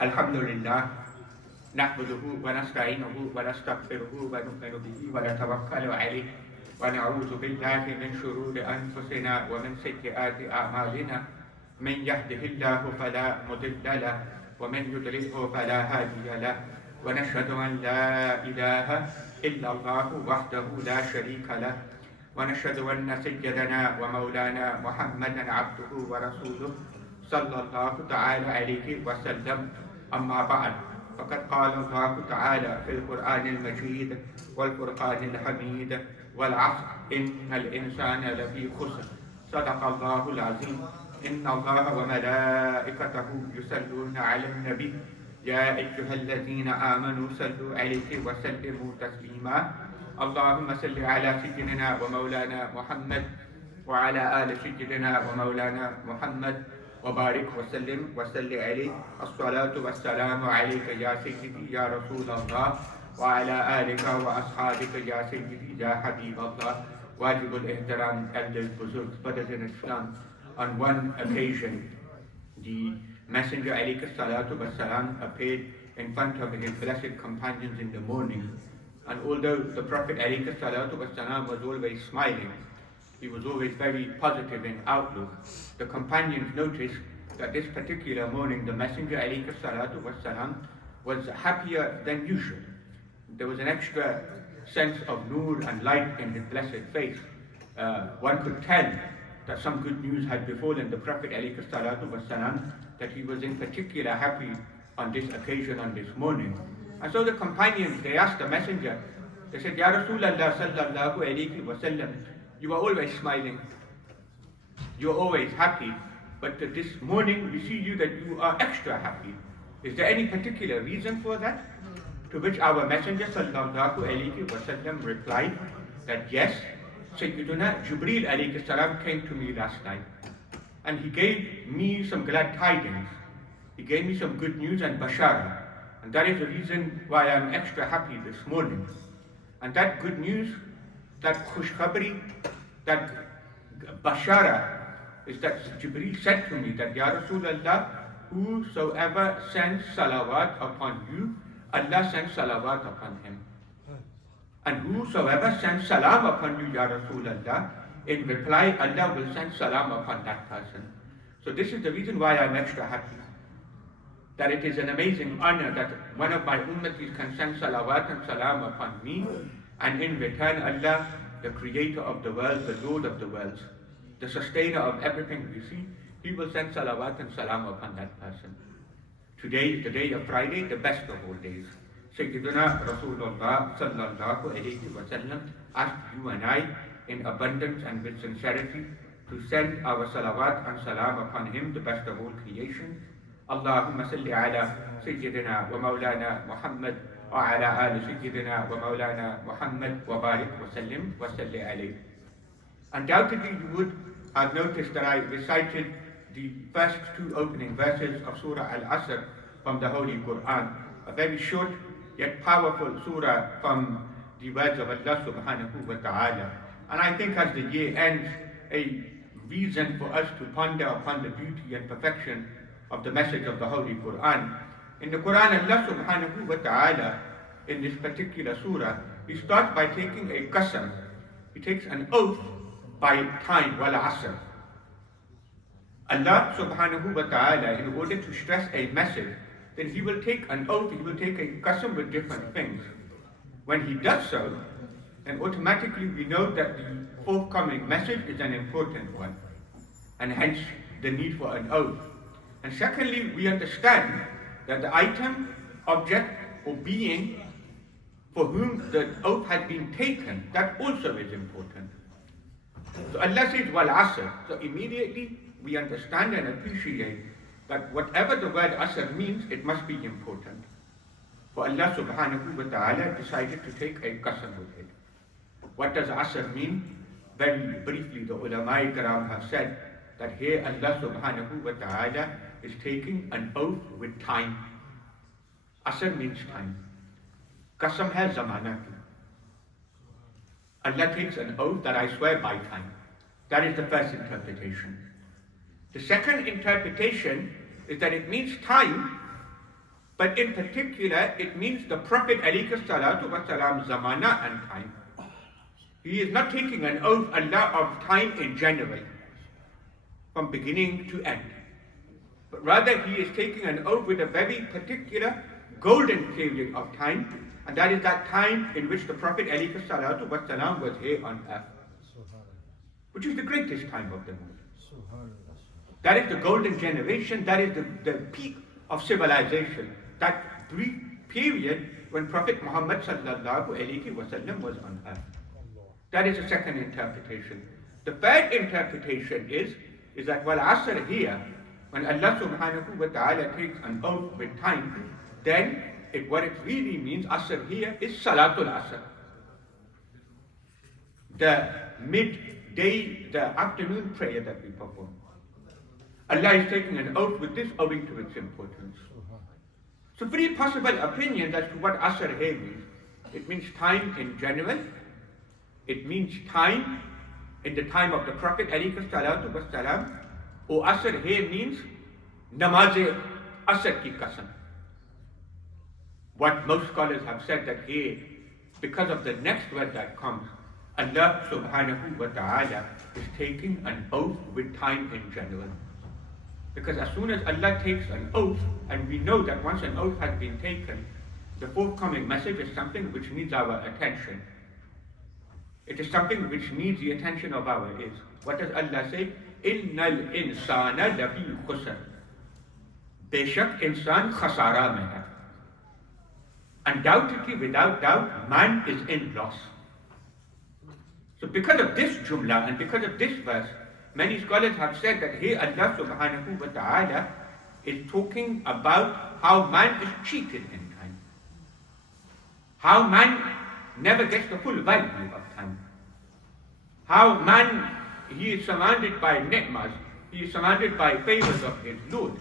Alhamdulillah, nahmaduhu wa nasta'inuhu wa nastaghfiruhu wa nu'minu bihi wa natawakkalu alayhi wa na'udhu billahi min shururi anfusina wa min sayyiati a'malina. Man yahdihillahu fala mudilla lahu wa man yudlilhu fala hadiya lahu. Wa nashhadu an la ilaha illa Allah wahdahu la sharika lahu. Wa nashhadu anna sayyidana wa maulana Muhammadan abduhu wa rasuluhu sallallahu ta'ala alayhi wa sallam. أما بعد فقد قال الله تعالى في القرآن المجيد والفرقان الحميد والعصر إن الإنسان لفي خسر صدق الله العظيم. إن الله وملائكته يصلون على النبي يا أيها الذين آمنوا صلوا عليه وسلموا تسليما. اللهم صل على سيدنا ومولانا محمد وعلى آل سيدنا ومولانا محمد وبارك وسلم وسل عليه. الصلاة والسلام عليك يا سيدي يا رسول الله وعلى آلك وأصحابك يا سيدي يا حبيب الله. واجب الاحترام elders, buzurbs, brothers in Islam. On one occasion, the Messenger alayhi salatu wassalam appeared in front of his blessed companions in the morning. And although the Prophet alayhi salatu wassalam was always smiling, he was always very positive in outlook, the companions noticed that this particular morning the Messenger alayhi salatu wassalam was happier than usual. There was an extra sense of nur and light in his blessed face. One could tell that some good news had befallen the Prophet alayhi salatu wassalam, that he was in particular happy on this occasion, on this morning. And so the companions, they asked the Messenger, they said, Ya Rasulullah sallallahu alayhi wa sallam, you are always smiling, you are always happy, but this morning we see you that you are extra happy. Is there any particular reason for that? To which our Messenger sallallahu alayhi wa sallam replied that yes, Sayyiduna Jibreel alayhi salam came to me last night and he gave me some glad tidings. He gave me some good news and bashara, and that is the reason why I am extra happy this morning. And that good news, that khushkhabari, that bashara is that Jibreel said to me that Ya Rasulullah, whosoever sends salawat upon you, Allah sends salawat upon him. And whosoever sends salam upon you, Ya Rasulullah, in reply Allah will send salam upon that person. So this is the reason why I'm extra happy, that it is an amazing honor that one of my ummatis can send salawat and salam upon me, and in return Allah, the creator of the world, the Lord of the worlds, the sustainer of everything we see, he will send salawat and salam upon that person. Today is the day of Friday, the best of all days. Sayyiduna Rasulullah sallallahu alayhi wa sallam asked you and I in abundance and with sincerity to send our salawat and salam upon him, the best of all creation. Allahumma salli ala Sayyidina wa Mawlana Muhammad وعلى آل سيدنا ومولانا محمد وبارك وسلم وسل عليه. Undoubtedly you would have noticed that I recited the first two opening verses of Surah Al-Asr from the Holy Quran, a very short yet powerful surah from the words of Allah subhanahu wa ta'ala. And I think as the year ends, a reason for us to ponder upon the beauty and perfection of the message of the Holy Quran. In the Quran, Allah subhanahu wa ta'ala, in this particular surah, he starts by taking a qasam. He takes an oath by time, wal asr. Allah subhanahu wa ta'ala, in order to stress a message, then he will take an oath, he will take a qasam with different things. When he does so, then automatically we know that the forthcoming message is an important one, and hence the need for an oath. And secondly, we understand that the item, object, or being for whom the oath has been taken, that also is important. So Allah says, wal asr. So immediately we understand and appreciate that whatever the word asr means, it must be important. For Allah subhanahu wa ta'ala decided to take a qasam with it. What does asr mean? Very briefly, the ulama karam have said that here Allah subhanahu wa ta'ala is taking an oath with time. Asr means time. Qasam hai zamana ki. Allah takes an oath that I swear by time. That is the first interpretation. The second interpretation is that it means time But in particular, it means the Prophet alayhi salatu wasalam zamana and time. He is not taking an oath, Allah, of time in general, from beginning to end. But rather, he is taking an oath with a very particular golden period of time, and that is that time in which the Prophet alayhi salatu wasalam was here on earth, which is the greatest time of them all. That is the golden generation, that is the peak of civilization, that brief period when Prophet Muhammad sallallahu alayhi wasallam was on earth. That is the second interpretation. The third interpretation is that while Asr here, when Allah subhanahu wa ta'ala takes an oath with time, then what it really means, Asr here, is Salatul Asr. The midday, the afternoon prayer that we perform. Allah is taking an oath with this owing to its importance. So three possible opinions as to what Asr here means. It means time in general. It means time in the time of the Prophet alayhi salatu wassalam. Or Asr here means Namaz Asr ki qasam. What most scholars have said that here, because of the next word that comes, Allah subhanahu wa ta'ala is taking an oath with time in general. Because as soon as Allah takes an oath, and we know that once an oath has been taken, the forthcoming message is something which needs our attention. It is something which needs the attention of our ears. What does Allah say? Innal insana lafi khusr. Beshak insan khasara mein hai. Undoubtedly, without doubt, man is in loss. So because of this jumla and because of this verse, many scholars have said that here Allah subhanahu wa ta'ala is talking about how man is cheated in time. How man never gets the full value of time. How man, he is surrounded by ni'mas, he is surrounded by favors of his Lord,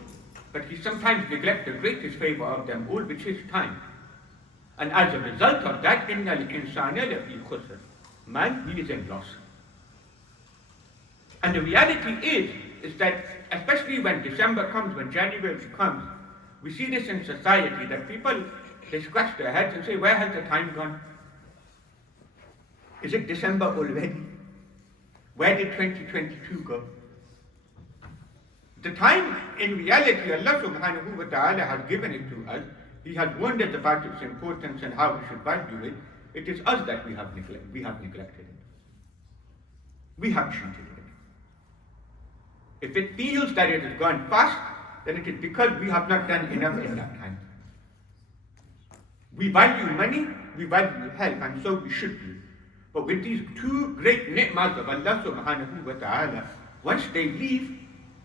but he sometimes neglects the greatest favor of them all, which is time. And as a result of that, innal insana lafi khusr. Man, he is in loss. And the reality is that especially when December comes, when January comes, we see this in society that people, they scratch their heads and say, where has the time gone? Is it December already? Where did 2022 go? The time, in reality, Allah subhanahu wa ta'ala has given it to us. He has warned us about its importance and how we should value it. It is us that we have neglected it. We have cheated it. If it feels that it has gone fast, then it is because we have not done enough in that time. We value money, we value health, and so we should do. But with these two great ni'mas of Allah subhanahu wa ta'ala, once they leave,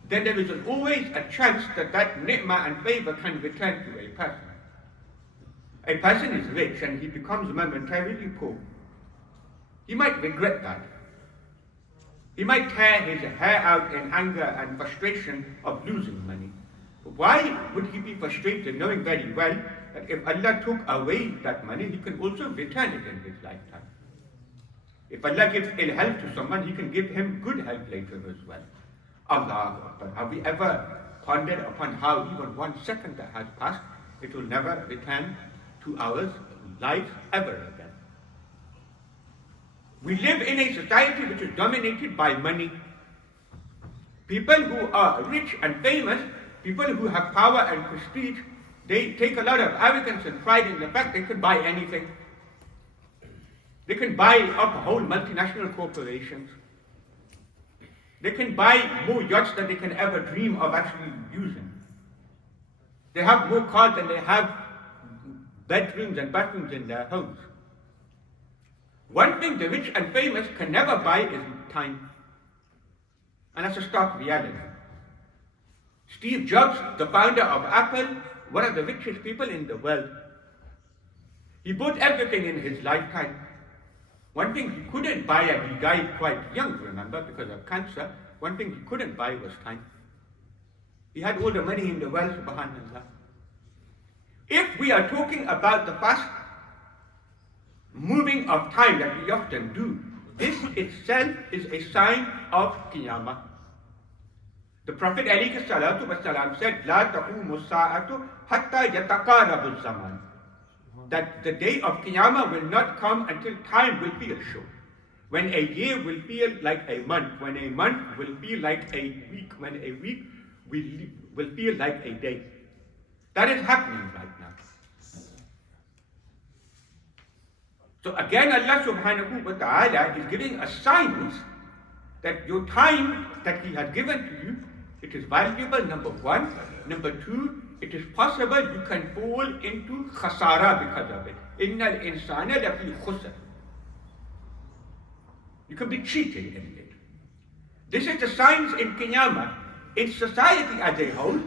then there is always a chance that that ni'mah and favor can return to a person. A person is rich and he becomes momentarily poor. He might regret that. He might tear his hair out in anger and frustration of losing money. But why would he be frustrated knowing very well that if Allah took away that money, he can also return it in his lifetime? If Allah gives ill health to someone, he can give him good health later as well. Allah Akbar. Have we ever pondered upon how even 1 second that has passed, it will never return to our lives ever again? We live in a society which is dominated by money. People who are rich and famous, people who have power and prestige, they take a lot of arrogance and pride in the fact they can buy anything. They can buy up whole multinational corporations. They can buy more yachts than they can ever dream of actually using. They have more cars than they have bedrooms and bathrooms in their homes. One thing the rich and famous can never buy is time. And that's a stark reality. Steve Jobs, the founder of Apple, one of the richest people in the world, he bought everything in his lifetime. One thing he couldn't buy, and he died quite young, remember, because of cancer. One thing he couldn't buy was time. He had all the money in the world, subhanallah. If we are talking about the fast moving of time that we often do, this itself is a sign of Qiyamah. The Prophet ﷺ said, لا تقوم الساعة حتى يتقارب الزمان. That the day of Qiyamah will not come until time will feel short. When a year will feel like a month, when a month will feel like a week, when a week will feel like a day. That is happening right now. So again, Allah subhanahu wa ta'ala is giving us signs that your time that He has given to you, it is valuable, number one. Number two, it is possible you can fall into khasara because of it. Innal insana lafi khusr. You can be cheated in it. This is the signs in Qiyamah. In society as a whole,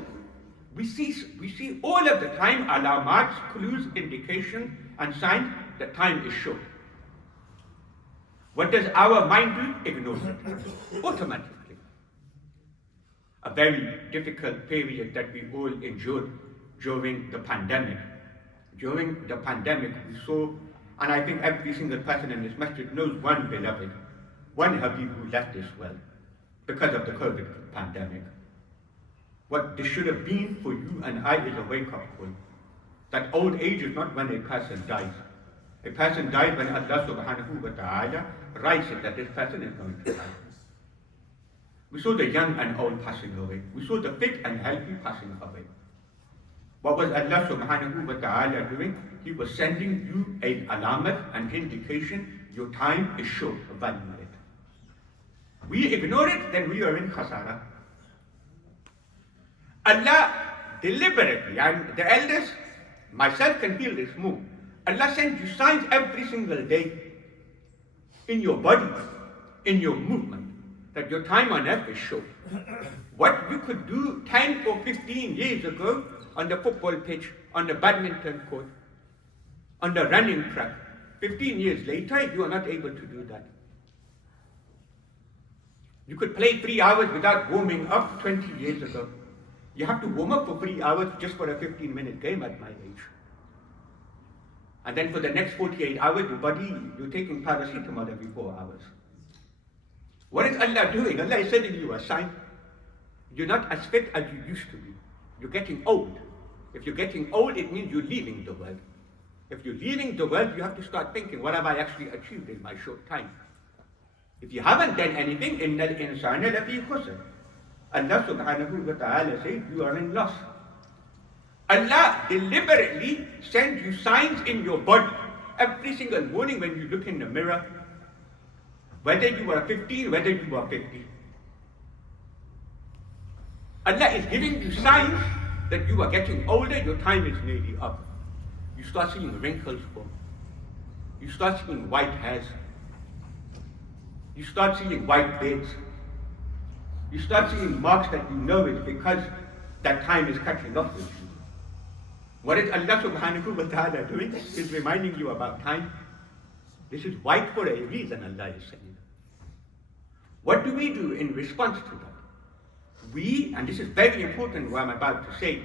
we see all of the time alamats, clues, indications, and signs that time is short. What does our mind do? Ignore it automatically. A very difficult period that we all endured during the pandemic. During the pandemic, we saw, and I think every single person in this masjid knows one beloved, one Habib who left this world because of the COVID pandemic. What this should have been for you and I is a wake-up call. That old age is not when a person dies. A person dies when Allah subhanahu wa ta'ala writes it that this person is going to die. We saw the young and old passing away. We saw the fit and healthy passing away. What was Allah subhanahu wa ta'ala doing? He was sending you an alamat, an indication, your time is short, value it. We ignore it, then we are in khasara. Allah deliberately, and the elders, myself can feel this more. Allah sends you signs every single day in your body, in your movement, that your time on earth is short. What you could do 10 or 15 years ago on the football pitch, on the badminton court, on the running track, 15 years later, you are not able to do that. You could play 3 hours without warming up 20 years ago. You have to warm up for 3 hours just for a 15-minute game at my age. And then for the next 48 hours, your body, you're taking paracetamol every 4 hours. What is Allah doing? Allah is sending you a sign. You're not as fit as you used to be. You're getting old. If you're getting old, it means you're leaving the world. If you're leaving the world, you have to start thinking, what have I actually achieved in my short time? If you haven't done anything, innal insana lafi khusr. Allah subhanahu wa ta'ala says you are in loss. Allah deliberately sends you signs in your body every single morning when you look in the mirror, whether you are 15, whether you are 50. Allah is giving you signs that you are getting older, your time is nearly up. You start seeing wrinkles form. You start seeing white hairs. You start seeing white beards. You start seeing marks that you know is because that time is catching up with you. What is Allah subhanahu wa ta'ala doing? Is reminding you about time. This is white for a reason, Allah is saying. What do we do in response to that? We, and this is very important what I'm about to say,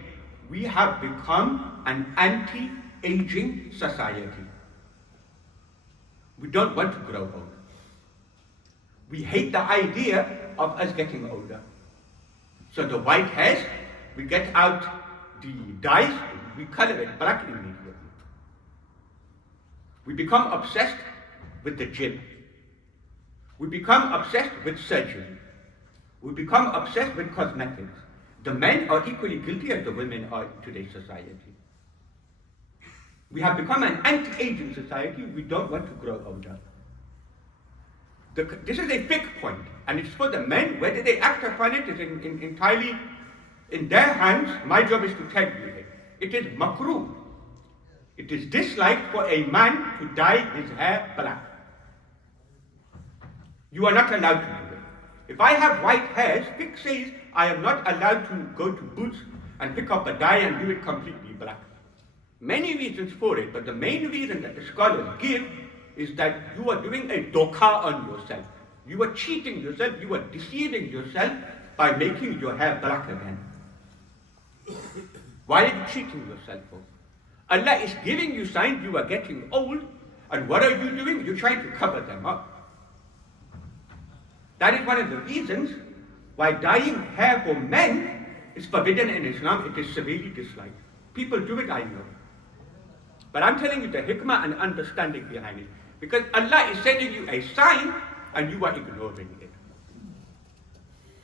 we have become an anti-aging society. We don't want to grow old. We hate the idea of us getting older. So the white hairs, we get out the dyes, we color it black immediately. We become obsessed with the gym. We become obsessed with surgery. We become obsessed with cosmetics. The men are equally guilty as the women are in today's society. We have become an anti-aging society. We don't want to grow older. This is a big point, and it's for the men. Whether they act upon it is entirely in their hands. My job is to tell you it. It is makruh. It is disliked for a man to dye his hair black. You are not allowed to do it. If I have white hairs, fiqh says I am not allowed to go to Boots and pick up a dye and do it completely black. Many reasons for it, but the main reason that the scholars give is that you are doing a doka on yourself. You are cheating yourself, you are deceiving yourself by making your hair black again. Why are you cheating yourself for? Allah is giving you signs you are getting old, and what are you doing? You're trying to cover them up. That is one of the reasons Why dyeing hair for men is forbidden in Islam, it is severely disliked. People do it, I know. But I'm telling you the hikmah and understanding behind it. Because Allah is sending you a sign and you are ignoring it.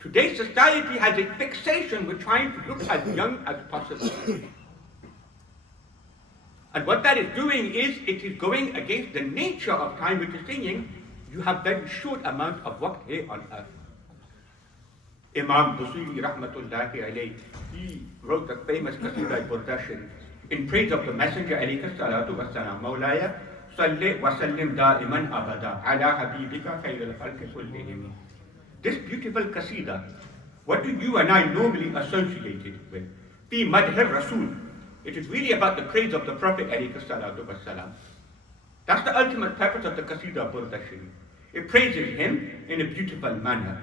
Today's society has a fixation with trying to look as young as possible. And what that is doing is, it is going against the nature of time, which is saying, you have very short amount of waqt here on earth. Imam Busiri rahmatullahi alayhi, he wrote the famous Qasida Burda in praise of the Messenger alayhi salatu wassalam. Mawlaya salli wa sallim da'iman abada ala habibika khayril khalqi kullihim. This beautiful Qasida, what do you and I normally associate it with? Fi madhir Rasul. It is really about the praise of the Prophet alayhi salatu wassalam. That's the ultimate purpose of the Qasida Burda. It praises him in a beautiful manner.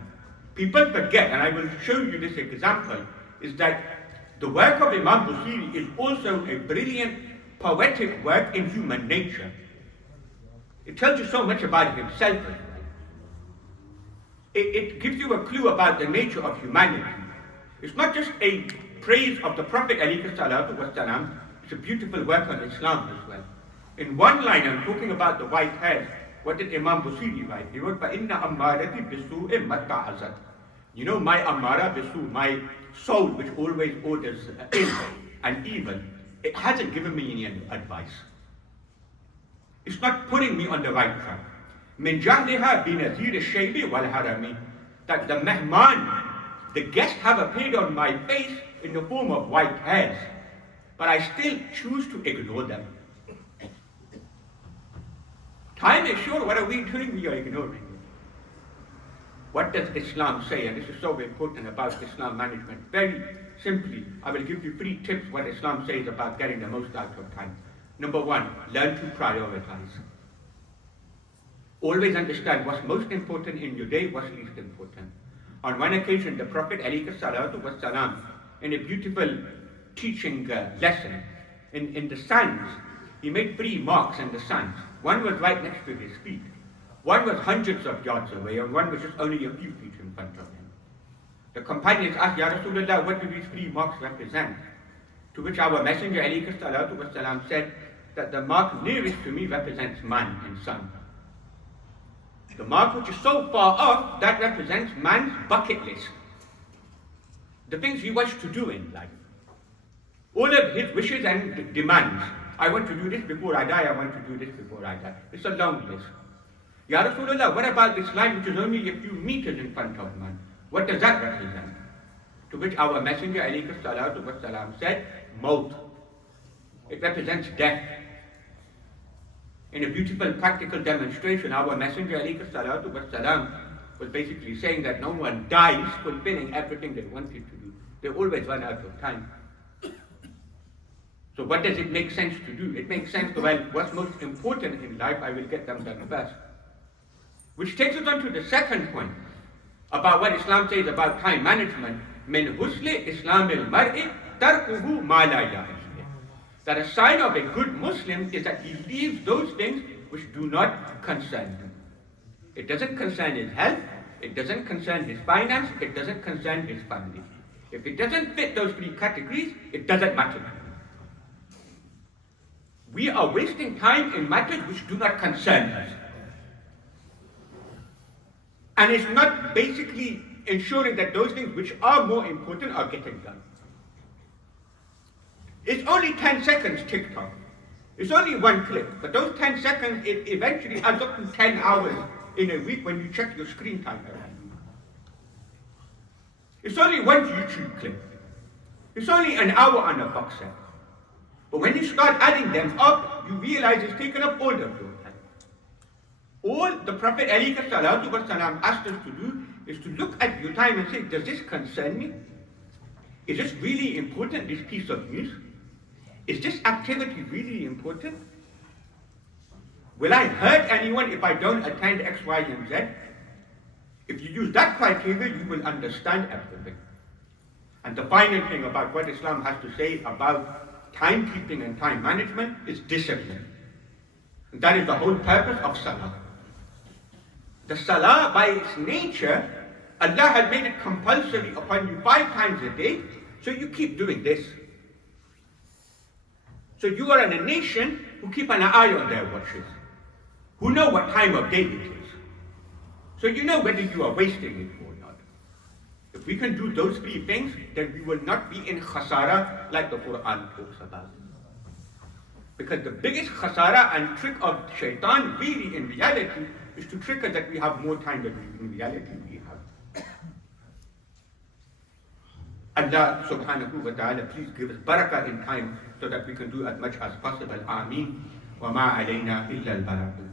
People forget, and I will show you this example, is that the work of Imam Busiri is also a brilliant poetic work in human nature. It tells you so much about himself as well. It gives you a clue about the nature of humanity. It's not just a praise of the Prophet ﷺ, it's a beautiful work on Islam as well. In one line, I'm talking about the white hairs. What did Imam Busiri write? He wrote, فَإِنَّ أَمَّارَتِ بِسُوءٍ مَتَّعَزَتْ. You know, my amara bisu, my soul which always orders ill and evil, it hasn't given me any advice. It's not putting me on the right track. مِنْ جَهْلِهَا بِنَذِيرِ الشَّيْبِ وَالْحَرَمِ. That the mehman, the guests have appeared on my face in the form of white hairs, but I still choose to ignore them. Time is short, what are we doing? We are ignoring it. What does Islam say? And this is so important about Islam management. Very simply, I will give you 3 tips what Islam says about getting the most out of time. Number 1, learn to prioritize. Always understand what's most important in your day, what's least important. On one occasion, the Prophet ﷺ, in a beautiful teaching lesson, in the sands, he made 3 marks in the sands. One was right next to his feet. One was hundreds of yards away, and one was just only a few feet in front of him. The companions asked, Ya Rasulullah, what do these 3 marks represent? To which our Messenger ﷺ said that the mark nearest to me represents man and sun. The mark which is so far off, that represents man's bucket list. The things he wants to do in life. All of his wishes and demands. I want to do this before I die, I want to do this before I die. It's a long list. Ya Rasulullah, what about this line which is only a few meters in front of man? What does that represent? To which our Messenger ﷺ said, Maut. It represents death. In a beautiful practical demonstration, our Messenger ﷺ was basically saying that no one dies fulfilling everything they wanted to do. They always run out of time. So what does it make sense to do? It makes sense to, well, what's most important in life, I will get them done first. Which takes us on to the second point about what Islam says about time management. Min husli Islamil mar'i tarkuhu ma la ya'ni. That a sign of a good Muslim is that he leaves those things which do not concern him. It doesn't concern his health, it doesn't concern his finance, it doesn't concern his family. If it doesn't fit those 3 categories, it doesn't matter. We are wasting time in matters which do not concern us. And it's not basically ensuring that those things which are more important are getting done. It's only 10 seconds TikTok. It's only 1 clip. But those 10 seconds, it eventually adds up to 10 hours in a week when you check your screen time. It's only 1 YouTube clip. It's only an hour on a box set. But when you start adding them up, you realize it's taken up all of your time. All the Prophet ﷺ asked us to do is to look at your time and say, does this concern me? Is this really important, this piece of news? Is this activity really important? Will I hurt anyone if I don't attend X, Y, and Z? If you use that criteria, you will understand everything. And the final thing about what Islam has to say about timekeeping and time management is discipline. And that is the whole purpose of Salah. The Salah, by its nature, Allah has made it compulsory upon you 5 times a day, so you keep doing this. So you are in a nation who keep an eye on their watches, who know what time of day it is. So you know whether you are wasting it or not. If we can do those 3 things, then we will not be in khasara like the Quran talks about. Because the biggest khasara and trick of shaitan really in reality is to trick us that we have more time than in reality we have. Allah subhanahu wa ta'ala, please give us barakah in time so that we can do as much as possible. Ameen. Wa ma alayna illa al-balagh.